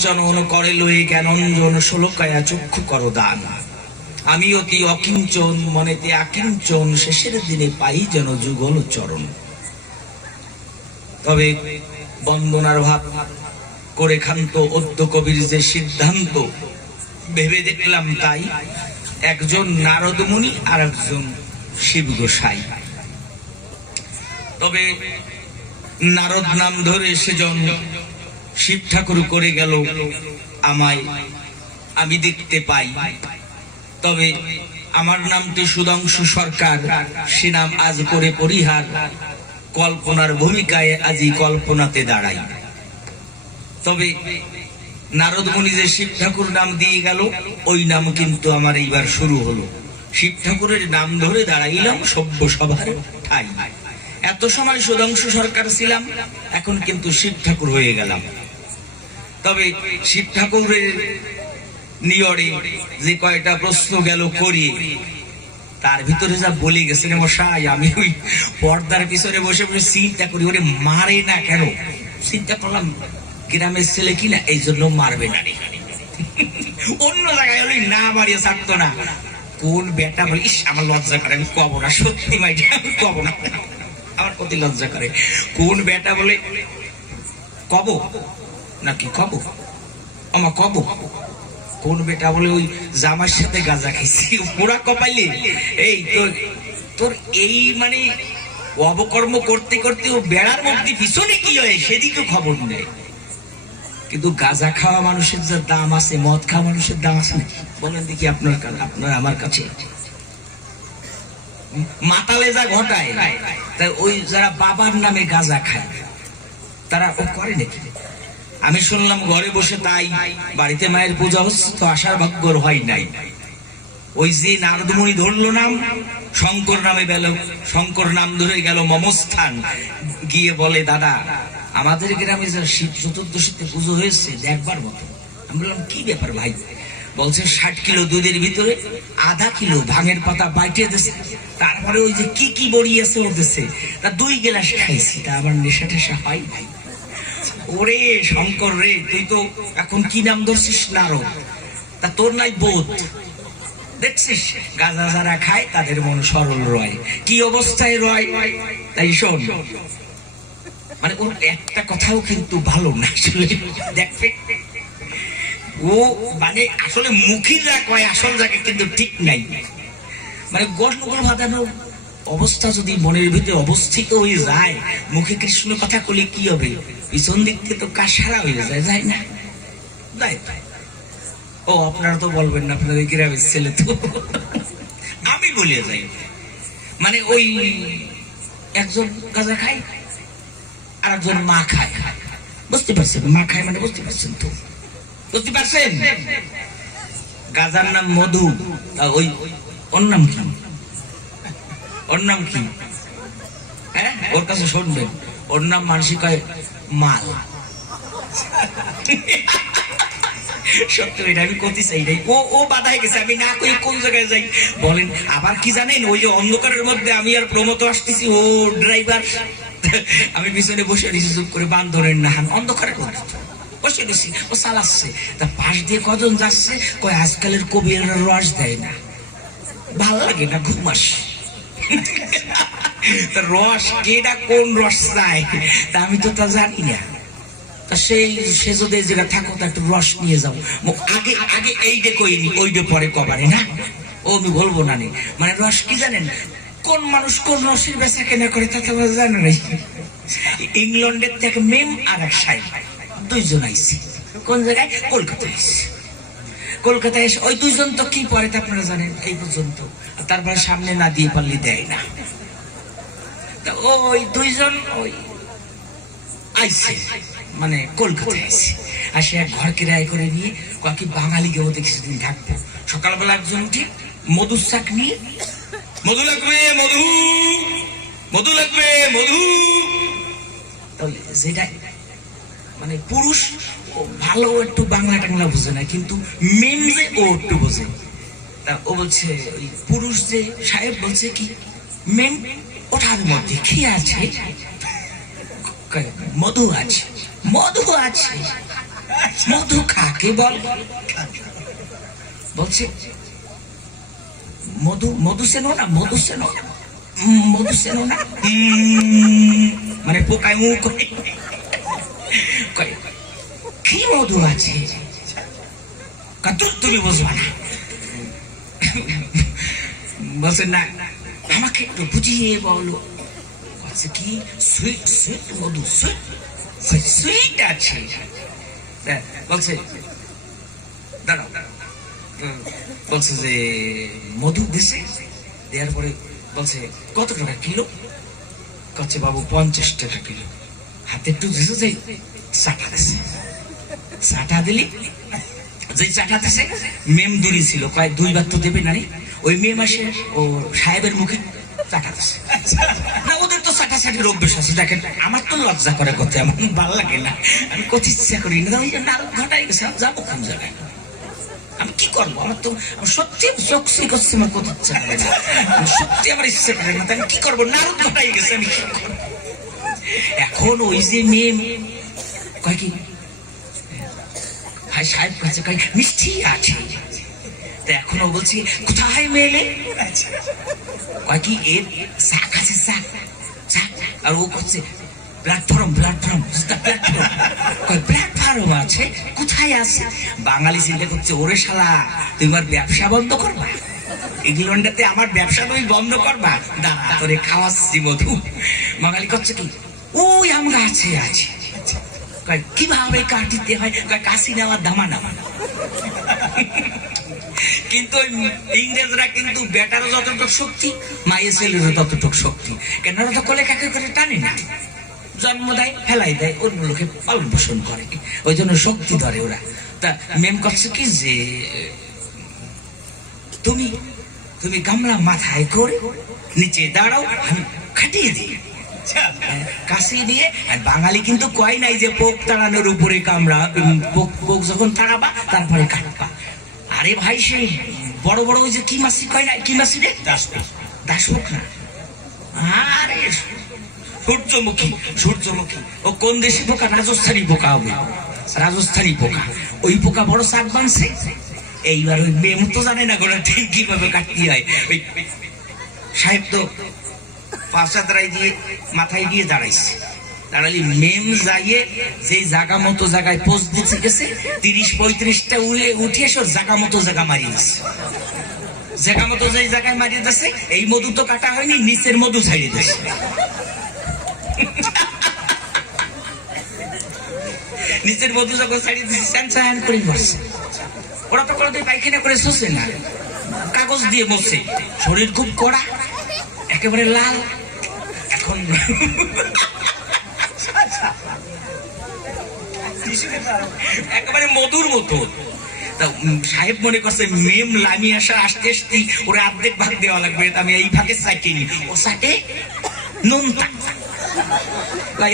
মঞ্চন করে লই জ্ঞানঞ্জন শোলকায়া চক্ষু করো দান। আমি অতি অকিঞ্চন মনেতে আকিঞ্চন, শেষের দিনে পাই যেন যুগল চরণ। তবে বন্দনার ভাব করে ক্ষান্ত অদ্য কবির যে সিদ্ধান্ত, ভেবে দেখলাম তাই একজন নারদ মুনি আর একজন শিব গোসাই। তবে নারদ নাম ধরে সেজন শিব ঠাকুর করে গেল আমায় আমি দেখতে পাই। তবে আমার নামটি সুধাংশু সরকার, সে নাম আজ করে পরিহার, কল্পনার ভূমিকায় আজই কল্পনাতে দাঁড়াই। তবে নারদ মুনি যে শিব ঠাকুর নাম দিয়ে গেল, ওই নাম কিন্তু আমার এইবার শুরু হলো। শিব ঠাকুরের নাম ধরে দাঁড়াইলাম সভ্য সভার ঠাই। এত সময় সুধাংশু সরকার ছিলাম, এখন কিন্তু শিব ঠাকুর হয়ে গেলাম। তবে শিব ঠাকুরের নিয়রে যে কয়টা প্রশ্ন গেল করিয়ে, তার ভিতরে যা বলে গেছেন মশাই, আমি ওই পর্দার পিছনে বসে বসে চিন্তা করি, ওরে মারে না কেন? চিন্তা করলাম গ্রামের ছেলে কিনা, এই জন্য মারবে না। অন্য জায়গায় হলে না মারিয়ে ছাড়তো না। কোন বেটা বলে, ইস আমার লজ্জা করে, আমি কব না, সত্যি মাইটা আমি কব না, আমার প্রতি লজ্জা করে। কোন বেটা বলে কব নাকি কব, আমার কব। কোন বেটা বলে ওই জামার সাথে গাঁজা খাইছি, পুরা কপাইলে। এই তোর এই মানে অবকর্ম করতে করতে ও বেড়ার মধ্যে পিছনে কি হয় সেদিকে খবর নেই। কিন্তু গাঁজা খাওয়া মানুষের যা দাম আছে, মদ খাওয়া মানুষের দাম আছে নাকি বলেন দেখি? আপনার আমার কাছে মাতালে যা ঘটায়, তাই ওই যারা বাবার নামে গাঁজা খায় তারা ও করে নাকি? আমি শুনলাম ঘরে বসে তাই, বাড়িতে মায়ের পূজা হচ্ছে তো আসার ভাগ্যর হয় নাই। ওই যে নারদ মুনি ধরলো নাম, শঙ্কর নামে গেল, শঙ্কর নাম ধরে গেল মমস্থান, গিয়ে বলে দাদা আমাদের গ্রামে যে শিব চতুর্দশীতে পুজো হয়েছে দেখবার মতো। আমি বললাম কি ব্যাপার ভাই? বলছে 60 কিলো দুধের ভিতরে আধা কিলো ভাঙের পাতা বাইটে দিয়েছে, তারপরে ওই যে কি কি বড়িয়েছে ও দিয়েছে, তা 2 গ্লাস খাইছি, তা আবার নেশা টেশা হয় নাই। ওরে শঙ্কর রে, তুই তো এখন কি নাম ধরছিস? নারদ। তা তোর নাই বোধ? দেখছিস গাঁজা যারা খায় তাদের মন সরল রয়, কি অবস্থায় রয়। তাই শোন, মানে ওর একটা কথাও কিন্তু ভালো না আসলে। দেখবে ও মানে আসলে মুখীরা কয় আসল জায়গা কিন্তু ঠিক নাই। মানে গন্ডগোল বাঁধানো অবস্থা যদি মনের ভিতরে অবস্থিত হয়ে যায়, মুখে কৃষ্ণ কথা বলে কি হবে? পিছন দিক থেকে তো কাশারা হয়ে যায়, যায় না? ও আপনারা তো বলবেন না, আপনাদের গ্রামের ছেলে তো। আমি বলে যাই, মানে ওই একজন গাঁজা খায় আর একজন মা খায়, বুঝতে পারছেন? মা খায় মানে বুঝতে পারছেন তো? বুঝতে পারছেন? গাঁজার নাম মধু, ওই ওর নাম কি? ওর নাম কি? হ্যাঁ, ওর কাছে শুনবেন, ওর নাম মানসিক হয় মাল। সত্যি এটা আমি করতে চাই নাই, ও বাধায় গেছে, আমি না কই কোন জায়গায় যাই বলেন। আবার কি জানেন, ওই যে অন্ধকারের মধ্যে আমি আর প্রমোদ আসতেছি, ও ড্রাইভার, আমি পিছনে বসে রয়েছি চুপ করে, বান্ধরের নাহান অন্ধকারের মধ্যে বসে রয়েছি, ও চালাচ্ছে। তা পাশ দিয়ে কজন যাচ্ছে, কয় আজকালের কবির রস দেয় না, ভাল লাগে না, ঘুম আসে। রস কেটা কোন রস চায় তা আমি তো তা জানি না। তা সে যদি এই জায়গায় থাকো তা একটু রস নিয়ে যাও, আগে আগে এইটা কইনি, ওইটা পরে কবারে না, ও আমি বলবো না। মানে রস কি জানেন, কোন মানুষ কোন রসের বেচা কেনা করে তা তো জানো নাই। ইংল্যান্ডের থেকে মেম আর এক সাহেব দুইজন আইসি, কোন জায়গায়? কলকাতায় আইসি। কলকাতায় এসে ওই দুইজন তো কি পরে তা আপনারা জানেন, এই পর্যন্ত। তারপরে সামনে না দিয়ে পারলে দেয় না। ওই দুইজন ওই আইসে, মানে কলকাতায় আইসে, আসে এক ঘর কিরায় করে নিয়ে কি বাঙালিকে ওদের কিছুদিন থাকবো। সকালবেলা একজন উঠে মধুর শাক নিয়ে, মধু লাগবে মধু, মধু লাগবে মধু। যেটা মানে পুরুষ ভালো একটু বাংলা টাংলা বোঝে না, কিন্তু মেম যে ও একটু বোঝে। তা ও বলছে, ওই পুরুষ যে সাহেব বলছে কি, মেম ওঠার মধ্যে কি আছে? মধু আছে, মধু আছে। মধু কাকে বল? বলছে মধু, মধু চেনো না? মধু চেনো? মধু চেনো না? মানে পোকায় মুখ কি মধু আছে? তুমি বুঝবা না। বলছে না, আমাকে একটু বুঝিয়ে বলো। বলছে কি? সুইট সুইট মধু, সুইট সুইট আছে। বলছে দাঁড়াও। বলছে যে মধু দিছে, দেওয়ার পরে বলছে কত টাকা কিলো? বলছে বাবু 50 টাকা কিলো। হাতে একটু দিছে, যে চাটা দিছে। চাটা দিলি, যে চাটা দিছে মেম দূরে ছিল, কয়েক 2 বার তো দেবে না রে। ওই মেম আসে ও সাহেবের মুখে চাটা দিছে। না, ওদের তো চাটাচাটির অভ্যেস আছে। দেখেন, আমার তো লজ্জা করে করতে, আমার ভালো লাগে না, আমি কত ইচ্ছা করি না। ওই যে নারদ ঘটাই গেছে, যাবো কোন জায়গায়? আমি কি করবো? আমার তো সত্যি চোখসি করছে, আমার কত ইচ্ছা করে না, সত্যি আমার ইচ্ছা করে না। আমি কি করবো? নারদ ঘটাই গেছে, আমি কি করবো? এখন ওই যে মেয়ে কয় কি ভাই সাহেব কাছে কয় মিষ্টি আছে। তো এখনো বলছি কোথায় মেলে? কয় কি এর শাক আছে, শাক শাক। আর ও করছে প্ল্যাটফর্ম, প্ল্যাটফর্ম, প্ল্যাটফর্ম। কয় প্ল্যাটফর্ম আছে? কোথায় আছে? বাঙালি চিন্তা করছে, ওরে শালা তুমি আমার ব্যবসা বন্ধ করবা, ইংল্যান্ডে আমার ব্যবসা তুমি বন্ধ করবা, দাঁড়া তোরে খাওয়াচ্ছি মধু। বাঙালি করছে কি, ওই আম গাছে আছে। কিভাবে কাটিতে হয়? কাশি নেওয়ার দামা নামা। কিন্তু ইংরেজরা কিন্তু বেটারও যতটুক শক্তি, মায়ের ছেলেরও ততটুক শক্তি। কেন ওরা তো কোলে কাকে করে টানে না, জন্ম দেয়, ফেলাই দেয়, অন্য লোকে পালন পোষণ করে, ওই জন্য শক্তি ধরে ওরা। তা মেম করছে কি যে তুমি তুমি গামলা মাথায় করে নিচে দাঁড়াও, আমি খাটিয়ে দিই কাশি দিয়ে। আর বাঙালি কিন্তু কয় নাই যে পোক তাড়ানোর উপরে কামড়া, পোক যখন তাড়াবা তারপরে কাটবা। আরে ভাই, সেই বড় বড় ওই যে কি মাসি কয় না, কি মাসি রে? দাসমুখ না, আরে সূর্যমুখী। সূর্যমুখী ও কোন দেশি পোকা? রাজস্থানী পোকা হবে, রাজস্থানী পোকা। ওই পোকা বড় চাক বানছে। এইবার ওই মেম তো জানে না গোটা ঠিক কিভাবে কাটতে হয়। ওই সাহেব তো পাশা দাঁড়াই দিয়ে মাথায় দিয়ে দাঁড়াইছে। দাঁড়ালি মেম যাইয়ে যে জায়গা মতো জায়গায় পোজ দিতে গেছে, 30-35টা উঠে এসে জায়গা মতো জায়গা মারিয়ে দিচ্ছে। জায়গা মতো যে জায়গায় মারিয়ে দিচ্ছে, এই মধু তো কাটা হয়নি, নিচের মধু ছাড়িয়ে দিচ্ছে। নিচের মধু যখন ছাড়িয়ে দিচ্ছে, স্যান করে মরছে। ওরা তো কোনোদিন পায়খানা করে শোষে না, কাগজ দিয়ে বসে। শরীর খুব কড়া, একেবারে লাল। এখন একেবারে মধুর মতো। সাহেব মনে করছে মেম লামি আসা আসতে আসতে ওরা অর্ধেক ভাগ দেওয়া লাগবে, আমি এই ভাগে চাইনি। ও সাথে নোনতা।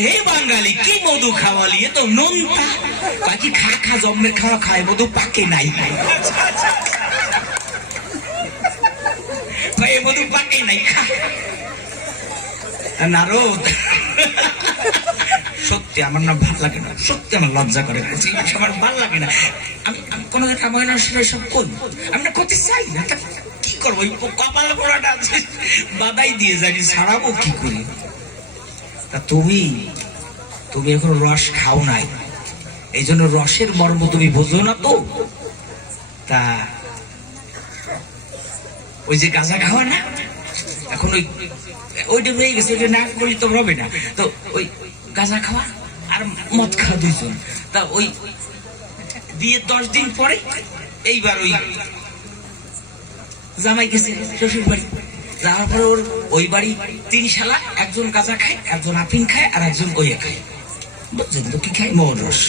হে বাঙালি, কি মধু খাওয়ালি? এ তো নোনতা। বাকি খা খা, জন্মের খাওয়া খায়, মধু পাকে নাই। মধু পাকে নাই, খা। নারদ, সত্যি আমার না ভাল লাগে না, সত্যি আমার লজ্জা করে, আমার ভাল লাগে না। আমি কোনোদিন রামায়ণ সব করবো, আমি না করতে চাই না। কি করবো? কপাল পোড়াটা বাদাই দিয়ে জানি, ছাড়াবো কি করি? তা তুমি এখন রস খাও নাই, এই জন্য রসের মর্ম তুমি বোঝো না তো। তা ওই যে গাঁজা খাওয়া না, এখন ওইটা রয়ে গেছে, ওইটা না করলে তো হবে না। তো ওই গাঁজা খাওয়া আর মদ খাওয়া দুইজন। তা ওই বিয়ের 10 দিন পরে এইবার ওই জামাই গেছে শ্বশুর বাড়ি। যাওয়ার পরে ওর ওই বাড়ি 3 শালা, একজন গাঁজা খায়, একজন আফিন খায়, আর একজন ওইয়া খায়। বুঝছেন তো কি খায়? মদ রস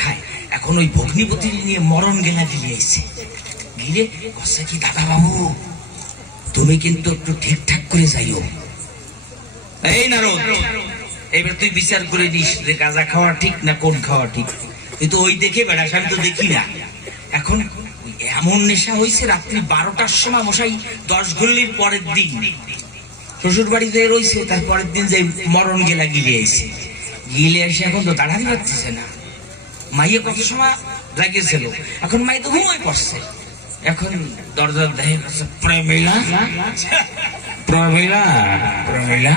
খায়। এখন ওই ভগ্নিপতি নিয়ে মরণ গেলা দিয়ে এসছে। গিলে বসে কি, দাদা বাবু তুমি কিন্তু একটু ঠিকঠাক করে যাইও। এই নারদ, এবার তুই বিচার করে দিস যে গাঁজা খাওয়া ঠিক না কোন খাওয়া ঠিক। তুই তো ওই দেখে বেড়াস, আমি তো দেখি না। এখন এমন নেশা হয়েছে, রাত্রি 12টার সময় মশাই 10 গল্লির পরের দিন শ্বশুর বাড়িতে রয়েছে, তার পরের দিন যে মরণ গেলা গিলে এসে এখন তো দাঁড়াতে পারতেছে না। মাইয়ে কত সময় জাগিয়েছিল, এখন মাই তো ঘুমোয় পড়ছে। এখন দরজা দেখে প্রমিলা প্রমিলা প্রমিলা,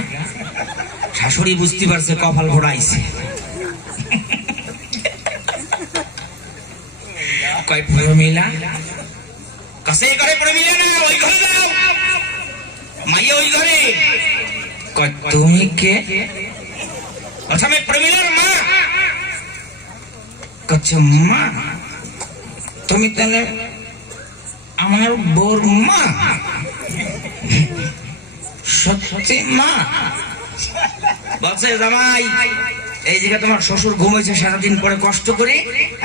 শাশুড়ি বুঝতে পারছে কপাল ঘোড়াইছে, কয় প্রমিলা কাছে করে, প্রমিলা না ওই ঘরে যাও, মাইয়া ওই ঘরে। কয় তুমি কে? আচ্ছা আমি প্রমিলার মা। কচ্ছে মা, তুমি তাহলে আমার বোর মা? সত্যি মা? বলছে জামাই এই জায়গা তোমার শ্বশুর ঘুমাইছে সারাদিন পরে কষ্ট করে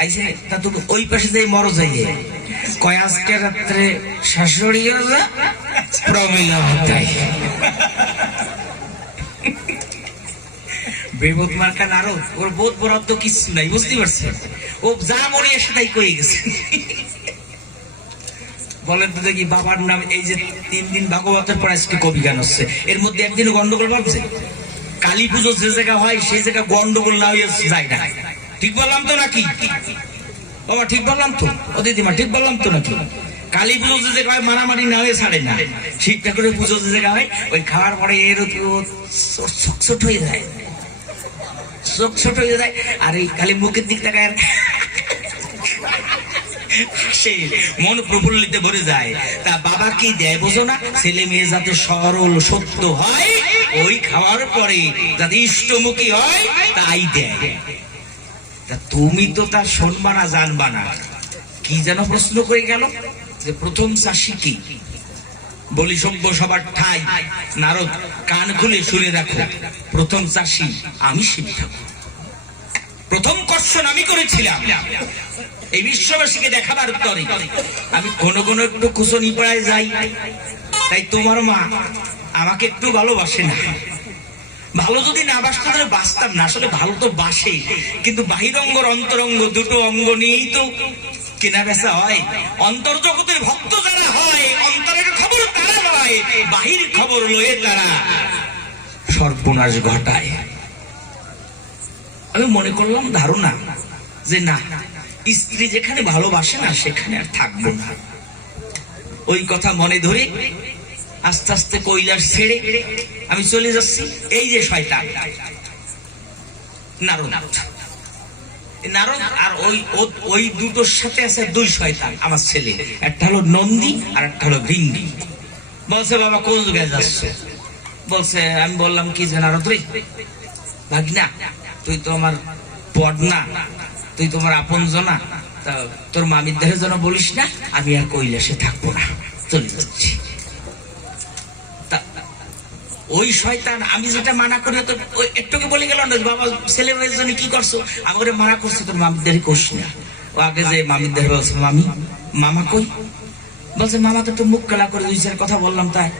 আইছে, তা তুমি ওই পাশে যাই মরো যাইয়ে। কয় আজকে রাত্রে শাশুড়িও যা প্রমিলা হতাই। বেবোধ মার্কা নারদ, ওর বোধ বরাদ্দ কিচ্ছু নাই, বুঝতে পারছে? ও যা মনে এসে তাই কয়ে গেছে। বলেন তো দেখি, বাবার নাম এই যে 3 দিন ভাগবতের পর আজকে কবি গান হচ্ছে, এর মধ্যে একদিনও গন্ডগোল ভাবছে? কালী পুজো যে জায়গা হয় সেই জায়গা গন্ডগোল না হয়ে যায় না। ঠিক বললাম তো নাকি বাবা? ঠিক বললাম তো? ও দিদিমা ঠিক বললাম তো নাকি? কালী পুজো যে জায়গা হয় মারামারি না হয়ে ছাড়ে না। শিব ঠাকুরের পুজো যে জায়গা হয় ওই খাওয়ার পরে এর চোখ ছোট হয়ে যায়, চোখ ছোট হয়ে যায়, আর এই খালি মুখের দিক তাকায় সে মন প্রফুল্লিতে ভরে যায়। তা বাবা কি দেয় বোঝো না? ছেলে মেয়ে যাতে সরল সত্য হয়, ওই খাওয়ার পরে যাতে ইষ্টমুখী হয় তাই দেয়। তা তুমি তো তার শুনবা না জানবা না, কি যেন প্রশ্ন করে গেল যে প্রথম চাষি কি? বলি সভ্য সবার ঠাই, নারদ কান খুলে শুনে রাখো, প্রথম চাষি আমি শিব ঠাকুর। প্রথম কর্ষণ আমি করেছিলাম এই বিশ্ববাসীকে দেখাবার তরে। আমি কোনো কোনো একটু কুশনি পাড়ায় যাই, তাই তোমার মা আমাকে একটু ভালোবাসে না। ভালো যদি না বাসতো তাহলে বাঁচতাম না। আসলে ভালো তো বাসে, কিন্তু বাহিরঙ্গ অন্তরঙ্গ দুটো অঙ্গ নিয়েই তো কেনা বেচা হয়। অন্তর জগতের ভক্ত যারা হয়, অন্তরের খবর তারা নয়, বাহির খবর লয়ে তারা সর্বনাশ ঘটায়। আমি মনে করলাম ধারণা যে না, স্ত্রী যেখানে ভালোবাসে না সেখানে আর থাকবো না। ওই কথা মনে ধরে আস্তে আস্তে কৈলাস ছেড়ে আমি চলে যাচ্ছি। এই যে শয়তান নারদ, নারদ আর ওই দুটোর সাথে আছে 2 শয়তান আমার ছেলে, একটা হলো নন্দী আর একটা হলো ভৃঙ্গি। বলছে বাবা কোন জায়গায় যাচ্ছ? বলছে, আমি বললাম কি যে নারদ রে ভাগনা, তুই তো আমার পদ না, তুই তোমার আপন জনা, তা তোর মামির দেহের জন্য বলিস না, আমি আর কৈলাসে থাকবো না, চলে যাচ্ছি। ওই শয়তান আমি যেটা মানা করি তো একটুকে বলে গেল না, বাবা ছেলে মেয়ের জন্য কি করছো? আমি ওরে মানা করছি তোর মামির দেহে করিস না। ও আগে যে মামির দেহে বলছে, মামি মামা কই? বলছে মামা তো একটু মুখ কালা করে 2-4 কথা বললাম, তাই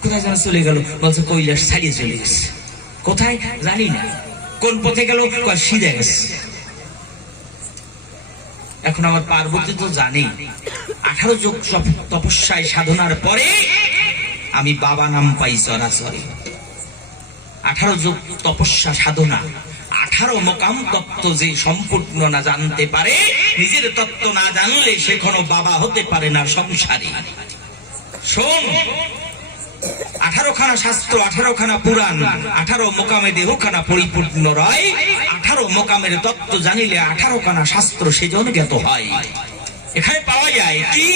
কোথায় যেন চলে গেল। বলছে কৈলাস ছাড়িয়ে চলে গেছে। কোথায় জানি না, কোন পথে গেল, সিধে গেছে। এখন আমার পার্বতী তো জানি 18 যুগ তপস্যায় সাধনার পরে আমি বাবা নাম পাই চরাচরে। 18 যুগ তপস্যা সাধনা, 18 মোকাম তত্ত্ব যে সম্পূর্ণ না জানতে পারে, নিজের তত্ত্ব না জানলে সে কোনো বাবা হতে পারে না সংসারে। শোন, 18 খানা শাস্ত্র, 18 খানা পুরাণ, 18 মোকামে দেহখানা পরিপূর্ণ রয়। 18 মোকামের তত্ত্ব জানিলে 18 খানা শাস্ত্র সেজন জ্ঞাত হয়। এখানে পাওয়া যায় কি?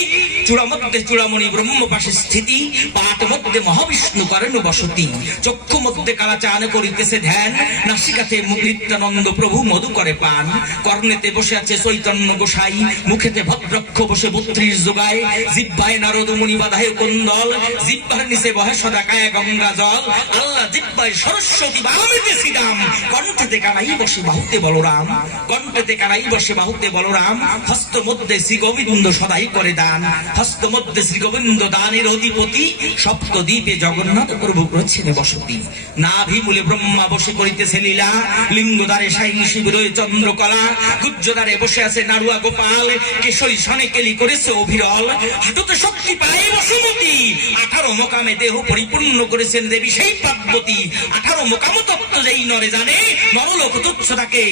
চূড়ামধ্যে চূড়ামণি ব্রহ্ম পাশে স্থিতি, পাট মধ্যে মহাবিষ্ণু করেন বসতি, চক্ষু মধ্যে কালাচান করিতেছে ধ্যান, নাসিকাতে নিত্যানন্দ প্রভু মধু করে পান, কর্ণেতে বসে আছে চৈতন্য গোসাই, মুখেতে ভদ্রক্ষ বসে 32 যোগায়, জিহ্বায় নারদ মুনি বাধায় কুন্দল, জিহ্বার নিচে বহে সদা কায়া গঙ্গা জল, আল্লাহ জিহ্বায় সরস্বতী বামিতে শ্রীরাম, কণ্ঠেতে কানাই বসে বাহুতে বলরাম, কণ্ঠেতে কানাই বসে বাহুতে বলরাম, হস্ত মধ্যে শ্রী গোবিন্দ সদাই করে দান, হস্ত মধ্যে শ্রী গোবিন্দ দানের অধিপতি, সপ্ত দ্বীপে জগন্নাথ প্রভু করেছেন বসতি। নাভি মূলে ব্রহ্মা বসে করিতেছে লীলা, লিঙ্গদ্বারে সাই শিবিরয় চন্দ্রকলা, গুজ্জদ্বারে বসে আছে নাড়ুয়া গোপাল, কেশরী সনে কেলি করেছে অভিরল, হাঁটুতে শক্তি পায় বসুমতী, 18 মোকামে দেহ পরিপূর্ণ করেছেন দেবী সেই পার্বতী। 18 মোকাম তত্ত্ব যেই নরে জানে, নরলোক তুচ্ছ তাকে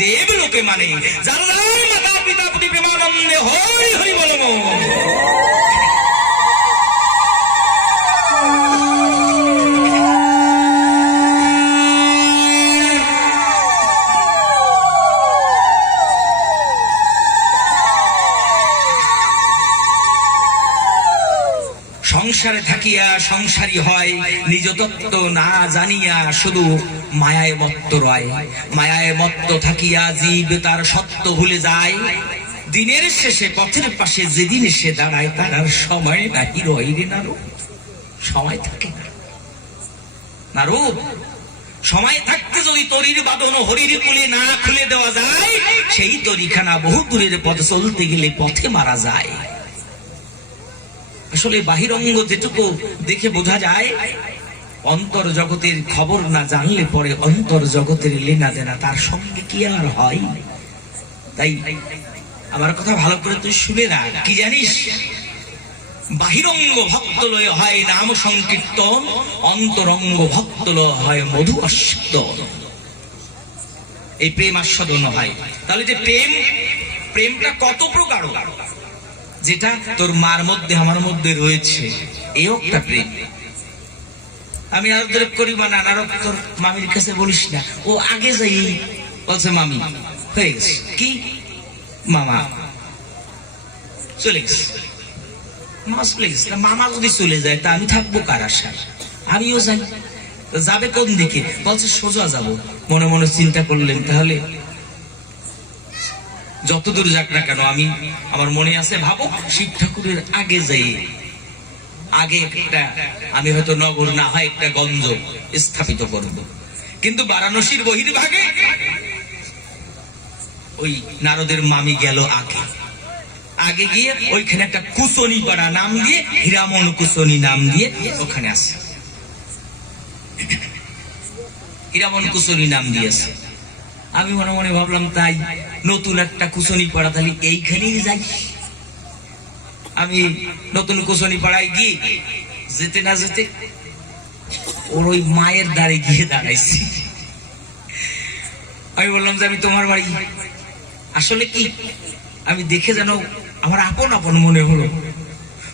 দেবলোকে মানে। যার মাতা পিতা প্রতি প্রেমানন্দে হরি হরি বলবো। সংসারে থাকিয়া সংসারী হয়, নিজ তত্ত্ব না জানিয়া শুধু মায়ায় মত্ত রয়। মায়ায় মত্ত থাকিয়া জীব তার সত্য ভুলে যায়, দিনের শেষে পথের পাশে যেদিন সে দাঁড়ায় তার আর সময় নাহি রয় রে নারদ, সময় থাকে না নারদ। সময় থাকতে যদি তরির বাঁধন হরির কুলে না খুলে দেওয়া যায়, সেই তরিখানা বহু দূরের পথ চলতে গেলে পথে মারা যায়। আসলে বাহিরঙ্গ যেটুকু দেখে বোঝা যায়, অন্তর জগতের খবর না জানলে পরে অন্তর জগতের লেনা দেনা তার সঙ্গে কি আর হয়। তাই আমার কথা ভালো করে তুই শুনে না, কি জানিস, বাহিরঙ্গ ভক্তলয় হয় নাম সংকীর্তন, অন্তরঙ্গ ভক্তলয় হয় মধু আস্বাদন। এই প্রেম আস্বাদন হয়। তাহলে যে প্রেমটা কত প্রকার, যেটা তোর মার মধ্যে আমার মধ্যে রয়েছে, এও একটা প্রেম। আমি আরোপ করি বা না আরোপ কর, মামির কাছে বলিস না, ও আগে যাই বলছে মামি হয়ে গেছে, কি মামা চলে গেছে, মামা চলে গেছে। মামা যদি চলে যায় তা আমি থাকবো কার আশায়? আমিও যাই। যাবে কোন দিকে? বলছে সোজা যাবো। মনে মনে চিন্তা করলেন, তাহলে যতদূর যাক না কেন আমি, আমার মনে আছে ভাবো শিব ঠাকুরের আগে যাই, আগে একটা আমি হয়তো নগর না হয় একটা গঞ্জ স্থাপিত করব। কিন্তু বারাণসীর বহির্ভাগে ওই নারদের মামি গেল আগে, আগে গিয়ে ওইখানে একটা কুসনি পাড়া নাম দিয়ে, হীরামন কুসনি নাম দিয়ে ওখানে আছে, হীরামন কুসনি নাম দিয়েছে। আমি মনে মনে ভাবলাম তাই নতুন একটা কুসনি পাড়া, তাহলে এইখানেই যাই। আমি নতুন কুসনি পাড়ায় গিয়ে যেতে না যেতে ওর ওই মায়ের দ্বারে গিয়ে দাঁড়াইছি। আমি বললাম যে আমি তোমার বাড়ি। আসলে কি আমি দেখে যেন আমার আপন আপন মনে হলো।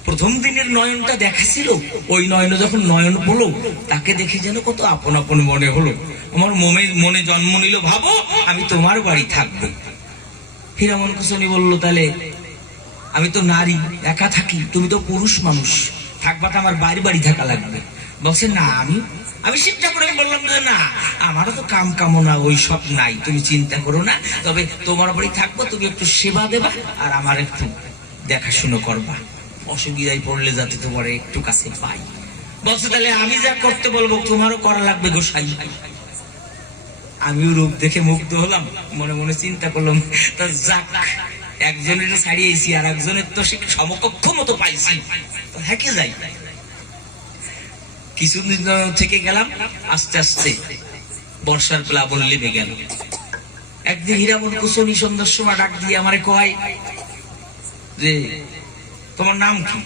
প্রথম দিনের নয়নটা দেখা ছিল, ওই নয়ন যখন নয়ন বলো তাকে দেখে যেন কত আপন আপন মনে হলো। আমার মনে জন্ম নিল, ভাবো আমি তোমার বাড়ি থাকবো। হীরামন কুসনি বললো, তাহলে আমি তো নারী, একা থাকি, তুমি তো পুরুষ মানুষ, থাকবা তো আমার বাড়ি থাকা লাগবে। বলছে না, আমি চিন্তা করে বললাম যে না, আমারও তো কাম কামনা ওই সব নাই, তুমি চিন্তা করো না, তবে তোমার বাড়ি থাকবো, তুমি একটু সেবা দেবা আর আমার একটু দেখাশুনো করবা, অসুবিধায় পড়লে যাতে তোমার একটু কাছে পাই। বলছে তাহলে আমি যা করতে বলবো তোমারও করা লাগবে গোসাই। আমিও রূপ দেখে মুগ্ধ হলাম, মনে মনে চিন্তা করলাম তা যাক, একজনের ছাড়িয়েছি আর একজনের তো সে সমকক্ষ মতো পাইছি, তো হেঁকে যাই। কিছুদিন থেকে গেলাম, আস্তে আস্তে বর্ষার প্লাবন লেবে গেল। একদিন হীরামন কুসনি সন্ধ্যার সময় ডাক দিয়ে আমারে কয় যে তোমার নাম কি?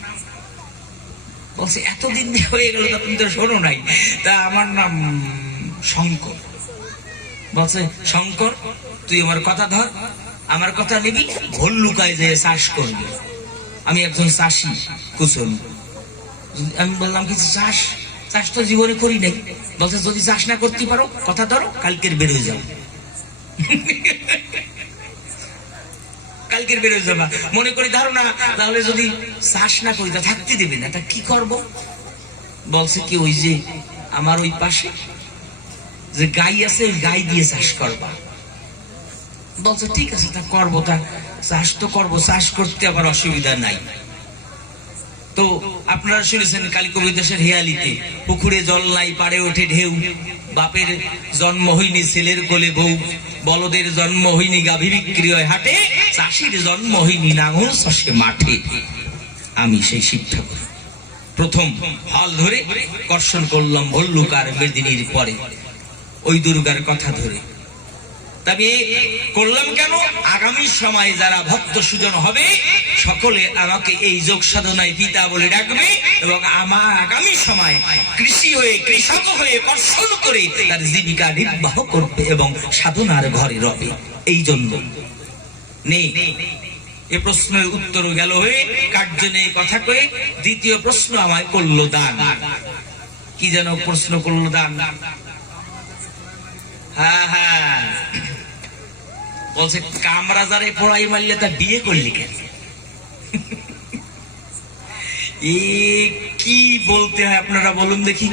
বলছে এতদিন হয়ে গেল তা তুমি তো শোনো নাই। তা আমার নাম শঙ্কর। বলছে শঙ্কর, তুই আমার কথা ধর, আমার কথা নিবি, ভল্লুকায় যে চাষ করবি। আমি একজন চাষি কুসনি। আমি বললাম কিছু চাষ তো জীবনে করি নাই। বলছে যদি চাষ না করতে পারো কথা ধরো, কালকের বেরোয় যাও। কালকের বেরোয় যাবা। মনে করি ধারণা, তাহলে যদি চাষ না করি তা থাকতে দেবে না, তা কি করব? বলছে কি, ওই যে আমার ওই পাশে যে গাই আছে, ওই গাই দিয়ে চাষ করবা। বলছে ঠিক আছে, তা করবো, তা চাষ তো করবো, চাষ করতে আবার অসুবিধা নাই। তো আপনারা শুনেছেন কালিকবি দেশের হেয়ালিতে, পুকুরে জল নাই পাড়ে ওঠে ঢেউ, বাপের জন্ম হইনি ছেলের কোলে বউ, বলদের জন্ম হইনি গাভী বিক্রি হয় হাটে, চাষির জন্ম হইনি নাঙল চাষে মাঠে। আমি সেই শিক্ষা করি। প্রথম হল ধরে কর্ষণ করলাম ভল্লুকার মেদিনীর পরে ওই দুর্গার কথা ধরে। তবে করলাম কেন? আগামী সময় যারা ভক্ত সুজন হবে সকলে আমাকে এই যোগ সাধনায় পিতা বলে ডাকবে এবং আমার আগামী সময় কৃষি হয়ে কৃষক হয়ে কর্ষণ করে তার জীবিকা নির্বাহ করবে এবং সাধনার ঘরে রবে। এই জন্য নেই এ প্রশ্নের উত্তর গেল হয়ে কার্য নেই কথা কয়ে দ্বিতীয় প্রশ্ন আমায় করলো দান। কি যেন প্রশ্ন করলো? দান। হ্যাঁ হ্যাঁ, বলছে কামরাজারে পড়াই মারলে তা বিয়ে করলি কেন? কি বলতে হয় আপনারা বলুন দেখি,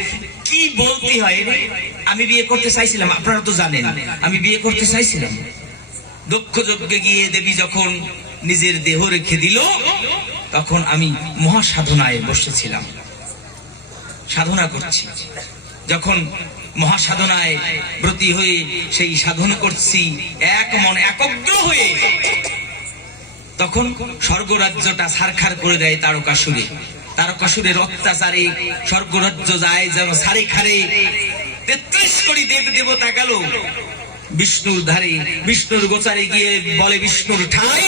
কি বলতে হয়? আমি বিয়ে করতে চাইছিলাম, আপনারা তো জানেন আমি বিয়ে করতে চাইছিলাম। দক্ষ যজ্ঞে গিয়ে দেবী যখন নিজের দেহ রেখে দিল তখন আমি মহাসাধনায় বসেছিলাম, সাধনা করছি। যখন মহাসাধনায় ব্রতী হয়ে সেই সাধন করছি এক মন একগ্র হয়ে, তখন স্বর্গরাজ্যটা ছারখার করে দেয় তারকাসুরে। তারকাসুরের অত্যাচারে স্বর্গরাজ্য যায় যেন সারে খারে। ৩৩ কোটি দেব দেবতা গেল বিষ্ণুর ধারে, বিষ্ণুর গোচারে গিয়ে বলে বিষ্ণুর ঠাই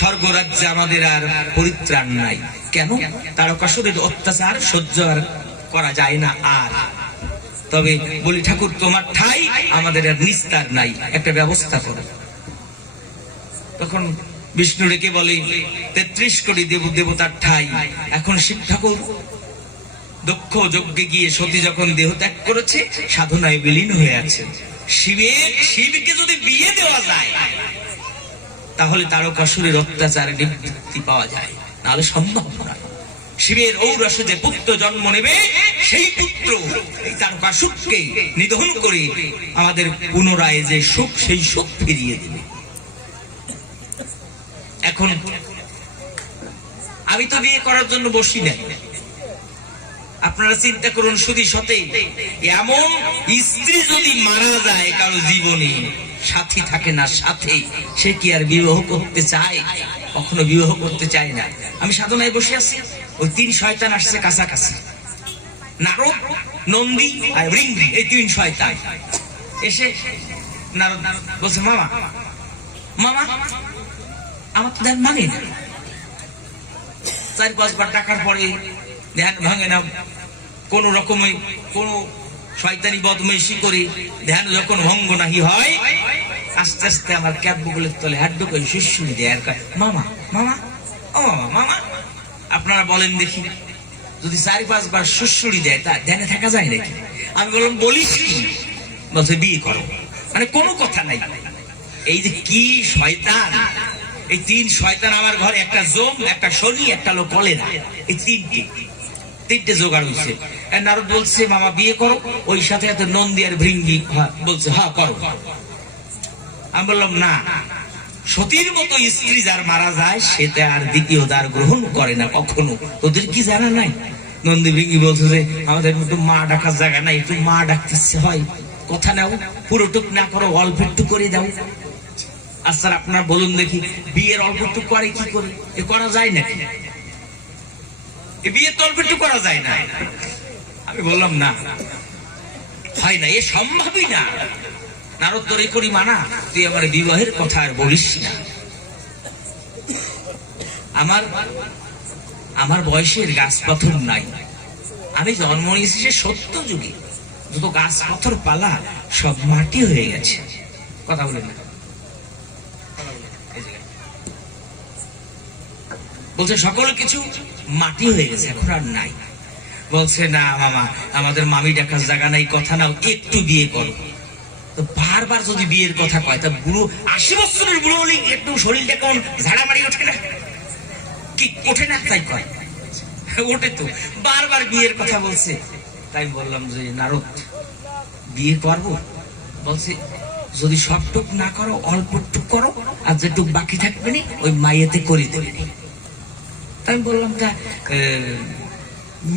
স্বর্গরাজ্যে আমাদের আর পরিত্রাণ নাই। কেন? তারকাসুরের অত্যাচার সহ্য আর করা যায় না। আর তবে বলি ঠাকুর তোমার ঠাই আমাদের আর নিস্তার নাই, একটা ব্যবস্থা করো। তখন বিষ্ণু রেখে বলে ৩৩ কোটি দেব দেবতার ঠাই। এখন শিব ঠাকুর দক্ষ যজ্ঞে গিয়ে সতী যখন দেহ ত্যাগ করেছে সাধনায় বিলীন হয়ে আছে। শিবকে যদি বিয়ে দেওয়া যায় তাহলে তারকাসুরের অত্যাচারে নিবৃত্তি পাওয়া যায়, নাহলে সম্ভব নয়। শিবের ঔরসে যে পুত্র জন্ম নেবে সেই পুত্র এই তারকাসুরকে নিধন করে আমাদের পুনরায় যে সুখ সেই সুখ ফিরিয়ে দেবে। এখন আমি তো বিয়ে করার জন্য বসি নাই। আপনারা চিন্তা করুন, শুধু সতে এমন স্ত্রী যদি মারা যায় কারো জীবনে, সাথী থাকে না সাথে, সে কি আর বিবাহ করতে চায়? কখনো বিবাহ করতে চায় না। আমি সাধনায় বসে আছি, ওই ৩ শয়তান আসছে কাছাকাছি, নারদ, নন্দী আর ভৃঙ্গি, এই ৩ শয়তান এসে নারদ বলছে মামা মামা আমার তো ধ্যান ভাঙে না। ৪-৫ বার ডাকার পরে ধ্যান ভাঙে না। কোন রকমে কোন শয়তানি বদমেশি করে ধ্যান যখন ভঙ্গ নাহি হয়, আস্তে আস্তে আমার ক্যাব বুকুলের তলে হাত ঢুকে শুশুড়ি দেয় আর কয় মামা মামা ও মামা। আপনারা বলেন দেখি, যদি ৪-৫ বার শুশুড়ি দেয় তা ধ্যানে থাকা যায় নাকি? আমি বললাম বলিস কি? বলছে বিয়ে করো। মানে কোনো কথা নাই। এই যে কি শয়তান, এই ৩ শয়তান আমার ঘরে, একটা জম, একটা শনি, একটা লোক কলেরা, এই ৩টে জোগাড় হয়েছে। নারদ বলছে মামা বিয়ে করো। ওই সাথে এত নন্দী আর ভৃঙ্গি বলছে হ্যাঁ করো। আমি বললাম না, সতীর মতো স্ত্রী যার মারা যায় সেটা আর দ্বিতীয় দ্বার গ্রহণ করে না কখনো। ওদের কি জানা নাই? নন্দী ভৃঙ্গি বলছে যে আমাদের মতো মা ডাকার জায়গা নাই, একটু মা ডাকতে হয়, কথা নাও, পুরোটুক না করো, অল্প একটু করে দাও। আচ্ছা আপনারা বলুন দেখি, বিয়ের অল্প একটু করে কি করে? এ করা যায় নাকি? বিয়ে তো অল্প একটু করা যায় না। আমি বললাম না, হয় না, এ সম্ভবই না। নারদ তোর করি মানা, তুই আমার বিবাহের কথা আর বলিস না। আমার বয়সের গাছ পাথর নাই। আমি জন্ম নিয়েছি সে ৭০ যুগে, যত গাছ পাথর পালা সব মাটি হয়ে গেছে। কথা বলে না, বলছে সকল কিছু মাটি হয়ে গেছে, এখন আর নাই। বলছে না মামা, আমাদের মামি ডাকার জায়গা নাই, কথা নাও, একটু বিয়ে করো। তো বারবার যদি বিয়ের কথা কয়, তা বুড়ো ৮০ বছরের বুড়ো হলে একটু শরীরটা কেমন ঝাড়ামারি ওঠে না? কি ওঠে না? তাই কয় ওঠে তো, বারবার বিয়ের কথা বলছে। তাই বললাম যে নারদ বিয়ে করবো। বলছে যদি সবটুক না করো, অল্পটুক করো, আর যেটুক বাকি থাকবে না ওই মাইয়েতে করে দেবে। তাই বললাম তা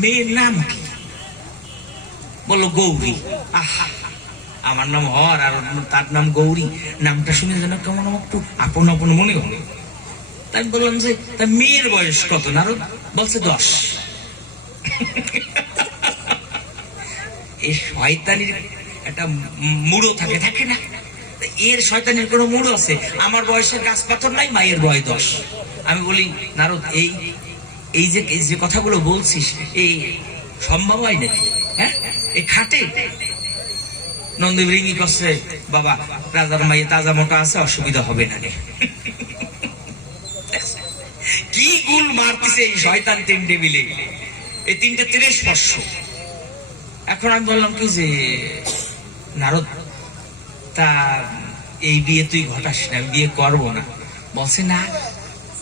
মেয়ের নাম কি? বললো গৌরী। আহা, আমার নাম হর আর তার নাম গৌরী, নামটা শুনে যেন কেমন একটু আপন আপন মনে হলো। তাই বললাম যে তা মেয়ের বয়স কত? নারদ বলছে 10। এই শয়তানির একটা মুড়ো থাকে, থাকে না? এর শয়তানির কোনো মুড়ো আছে? আমার বয়সের গাছ পাথর নাই, মায়ের বয়স 10। আমি বলি নারদ এই যে কথাগুলো বলছিস এই সম্ভব হয় নাকি? হ্যাঁ, এই খাটে? নন্দী ভৃঙ্গি করছে, বাবা রাজার মাইয়ে তাজা মোটা আছে, অসুবিধা হবে না রে। কি গুল মারতেছে এই শয়তান তিনটে মিলে, এই তিনটে 30 বর্ষ। এখন আমি বললাম কি যে নারদ তা এই বিয়ে তুই ঘটাস না, বিয়ে করবো না। বলছে না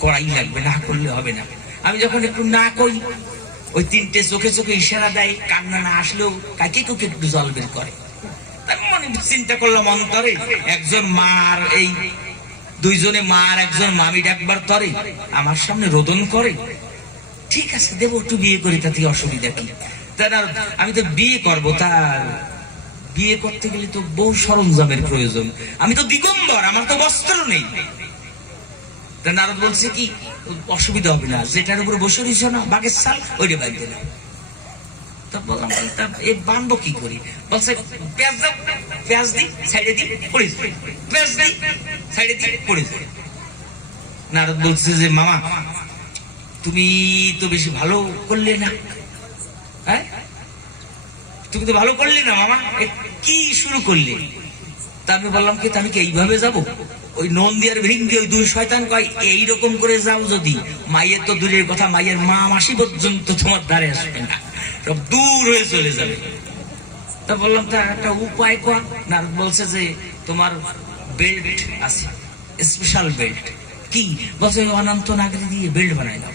করাই লাগবে, না করলে হবে না। আমি যখন একটু না কই, ওই তিনটে চোখে চোখে ইশারা দেয়, কান্না না আসলেও কাকে কাকে একটু জল বের করে। তার মনে চিন্তা করলাম অন্তরে, একজন মার এই দুইজনে মার একজন মামি ডাকবার তরে আমার সামনে রোদন করে, ঠিক আছে দেবো, একটু বিয়ে করি, তাতে অসুবিধা কি? আমি তো বিয়ে করবো, তার বিয়ে করতে গেলে তো বহু সরঞ্জামের প্রয়োজন, আমি তো দিগম্বর, আমার তো বস্ত্র নেই। তা নারদ বলছে কি অসুবিধা হবে না, যেটার উপর বসে রয়েছ না বাঘের ছাল, ওইটা বাইর দিলাম। তা বললাম এই বানবো কি করি? বলছে পেঁয়াজ দাও, পেঁয়াজ দিই সাইডে দিই পড়ে যায়, পেঁয়াজ দিই সাইডে দিই পড়ে যায়। নারদ বলছে যে মামা তুমি তো বেশি ভালো করলে না, হ্যাঁ তুমি তো ভালো করলে না মামা, কি শুরু করলে? তা আমি বললাম কি আমি কি এইভাবে যাবো? ওই নন্দী আর ভৃঙ্গি ওই দুই শয়তান কয় এইরকম করে যাও যদি, মায়ের তো দূরের কথা, মায়ের মা মাসি পর্যন্ত তোমার ধারে আসবে না, সব দূর হয়ে চলে যাবে। তা বললাম তা একটা উপায় কর। নারদ বলছে যে তোমার বেল্ট আছে, স্পেশাল বেল্ট। কি? বলছে অনন্ত নাগরি দিয়ে বেল্ট বানাই দাও।